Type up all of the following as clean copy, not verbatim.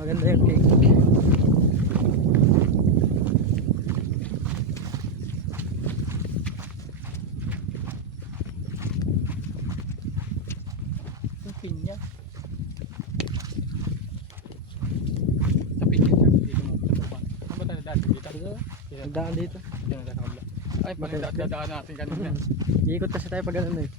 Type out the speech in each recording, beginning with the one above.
Maganda yung cake. Yung pinya. Sa pinya sir, dito mo. Saan ba tayo daan? Dito? Daan dito. Dito na sa kabila. Ay, dadaan natin kanina. Iikot kasi tayo pag ganun eh.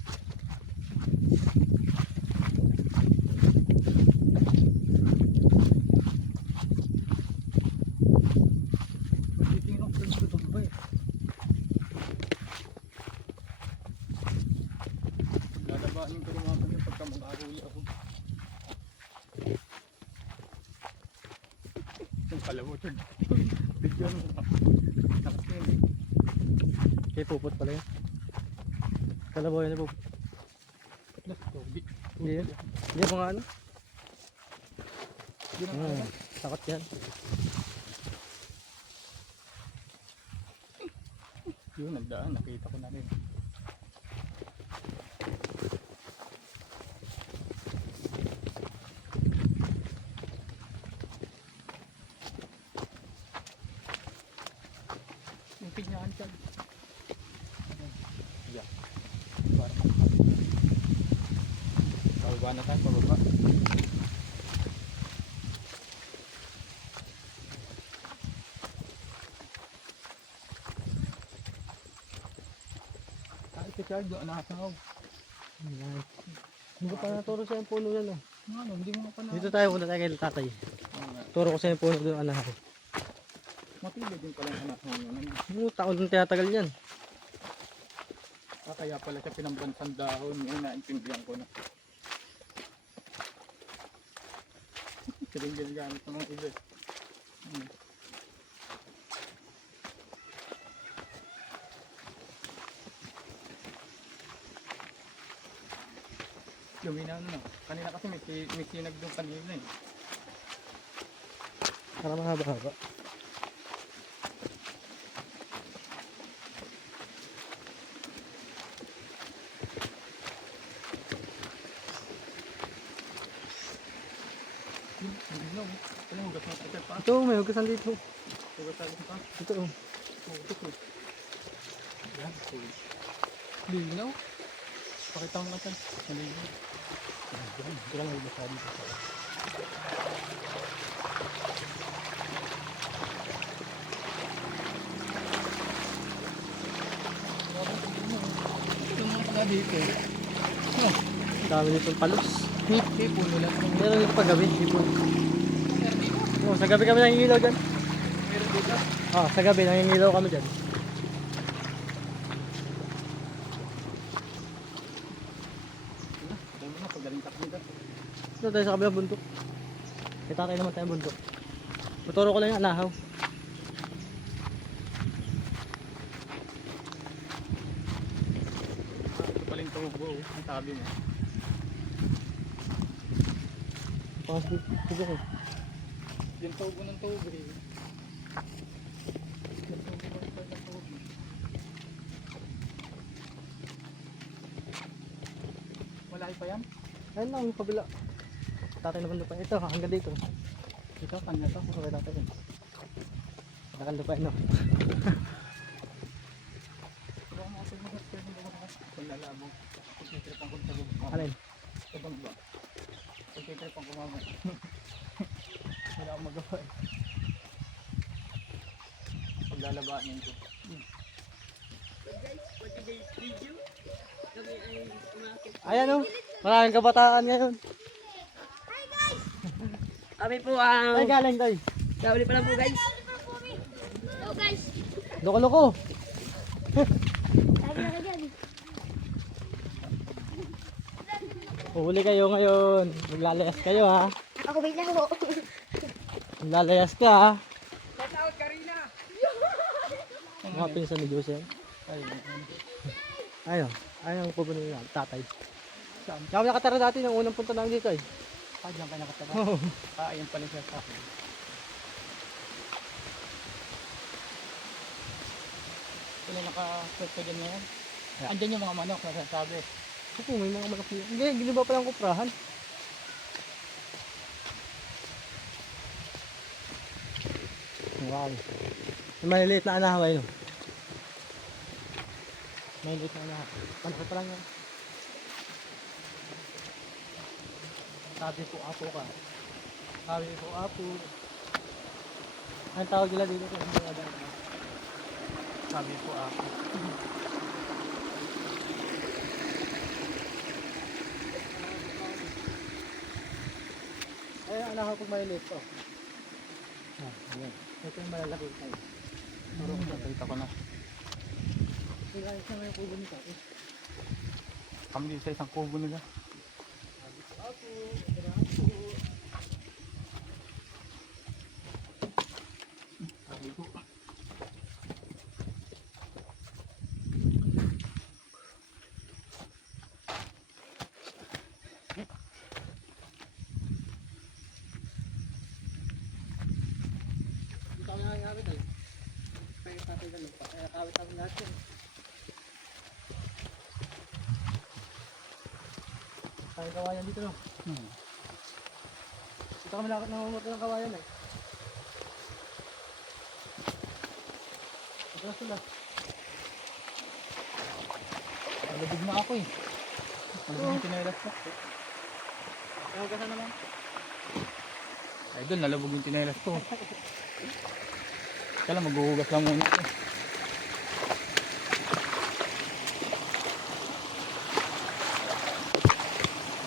Titingin ako sa doon ba eh. Lalabanin ko rin mga yung pagka mag-ahuli ako. Yung kalabaw sir. Video mo. Nakatingin. Kaya pupot pala yun. Kalabaw yun na pupot. Tubig. Hindi yun. Hindi mga ano. Yun ang ano. Takot yan. Yun, nagdaan. Nakita ko na rin. Yung pinyahan dyan. Yeah. Pababa na tayo, pababa. Kahit si Charles, doon nakasangaw. Ayan. Hindi ko pa naturo sa yung puno yan oh. Ano, hindi mo pa na... Dito tayo punta tayo kay tatay. Turo ko sa yung puno doon anak ko. Matibay din pala ang anak mo. Taon nang tiyatagal yan. Kaya pala siya pinambansang dahon. Ngayon naintindihan ko na. Siling ginagamit ng mga iba. Lumina na. Kanina kasi may sinag doon kanina eh. Para mahaba-haba. Ano hugas mo sa pa? Ito, may hugasan dito. Hugas sa pa? Ito oh. Yan. Linaw. Pakita mo natin. Linaw. Yan. Ito lang hugas sa dito. Ito mga taga dito. Dami nitong palos. Puno lang. Meron dito pag gabi. Oh, sa gabi kami nangingilaw dyan. Meron dito. Oh, sa gabi nangingilaw kami dyan. Dami na. Pagaling takbo dito. Dito tayo sa kabilang bundok. May tatay naman tayong bundok. Tuturo ko lang yung anahaw. Ito pala yung tubo. Ang tabi mo. Pakas dito ko. Yung tubo ng tubo eh. Yung tubo ng tubo. Malaki pa yan? Ayun lang, yung kabila. Tatay naman doon pa. Ito, hanggang dito. Ito, kanya to. Okay, tatay yun. Hanggang doon pa yun. Pero ang asal mo sa pwede mo mga kung lalabong. Pagkitripang kong tago. Alin? Tabang ba? Pagkitripang kumama. Wala akong magawa eh. Paglalabanin ko. Ayan oh. Maraming kabataan ngayon. Kami po ang... Ay, galing tayo. Nauli pa lang po guys. Hello guys. Loko-loko. Lagi na dyan. Huli kayo ngayon. Maglalayas kayo ha. Ako wait lang po. Maglalayas ka ha. Shout out Karina. Mga pinsan ni Jose. Ay, Ayun. Ayun ang pupunin niya. Tatay. saan? Kami nakatara dati ng unang punta namin dito eh. Ah, diyan ka nakataba. Oo. Ayan pala siya sa akin. Sila naka-pwesto dyan ngayon. Yeah. Andyan yung mga manok na sasabi. Opo, may mga malaki. Hindi, giniba pa lang kuprahan. Wow. Yung maliliit na anahaway no. Maliliit na anahaw. Panakot pa lang yan. Sabi po apo ka. Sabi po apo. Ang tawag nila dito kung hindi nga dahil. Sabi po ako. Ay, anahaw pag maliliit to. Ayan. Ito yung malalaki tayo. Pero nakita ko na. Kaya isa nga yung kubo nito. Kami dito sa isang kubo nila. Apo, apo. Sabi ko. Dito kami nakakawit eh. Kaya tatay na lupa. Kaya kawit kami lahat yun. Kaya kawayan dito no. Dito kami lakot nangungot ng kawayan eh. Ito na sila. Nalabog na ako eh. Nalabog yung tinelas ko. Kaya hugasan naman. Ay doon, nalabog yung tinelas ko. Kaya lang, maghuhugas lang muna ako.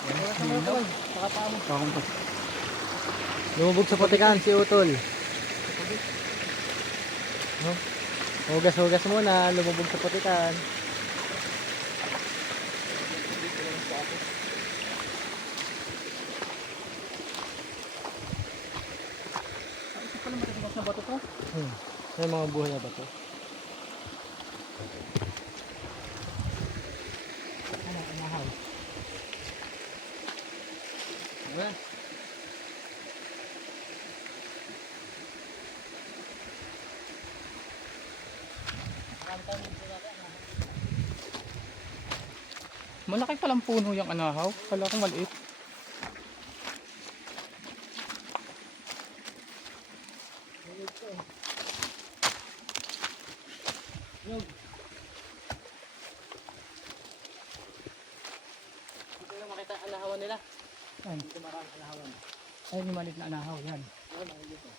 Hugasan mo naman. Saka paa mo. Bakong pa. Lumubog sa putikan si Utol. No? Hugas-hugas muna, lumubog sa putikan. Ito pala matatigas na bato to. May mga buhay na ba to? Ano, anahaw. Diba? Malaki palang puno yung anahaw. Kala ko maliit. Yun. Dito na makita ang anahawan nila. Ayan. Dito marami anahawan. Ayun yung maliit na anahaw. Yan. Ayun, ayun dito.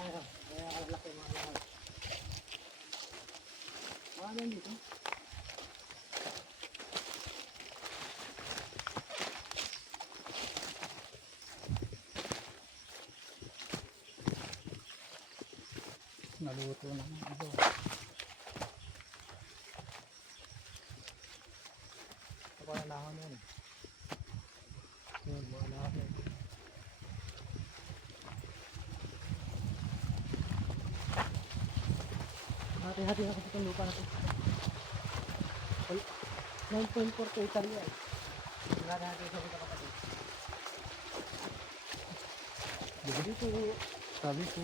Ayun, kaya kalaki yung mga anahawan. Ano dito? Naluto na ito. Ito pa anahawan yun. Yun, mga anahawan yun. Hati-hati na kasi itong lupa natin. 9.4 hectare yan. Wala na natin sa mga kapatid. Dito. Sabi ko.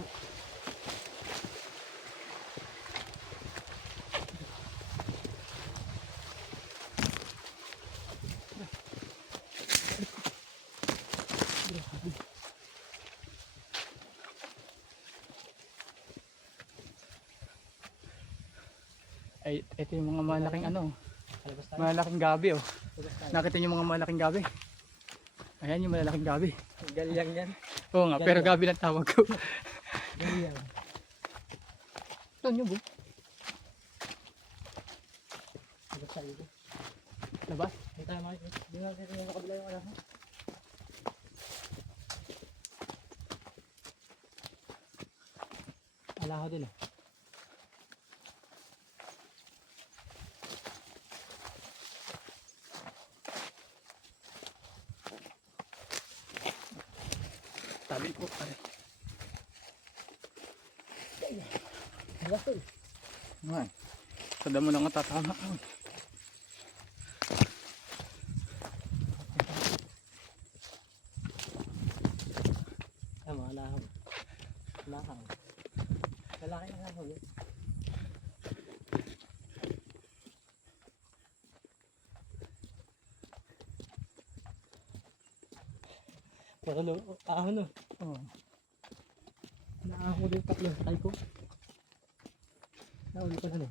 Ay, ito yung mga malaking ano. Alabas tayo. Malaking gabi oh. Alabas tayo. Nakita niyo yung mga malaking gabi. Ayan yung malalaking gabi. Galyang yan. Oo nga, pero gabi lang tawag ko. Galyang. Doon yung bu. Alabas tayo dito. Labas. Hindi tayo makikita. Hindi natin ito yung kabila yung anahaw. Anahaw din eh. Tabi ko pare. Alabas tayo. Ayan. Sa damo lang ang tatama. Tama, anahaw. Anahaw. Lalaki na anahaw yun. Pero ahon no. Oh. Naako din tatlo sa ko. Nauli pa na rin.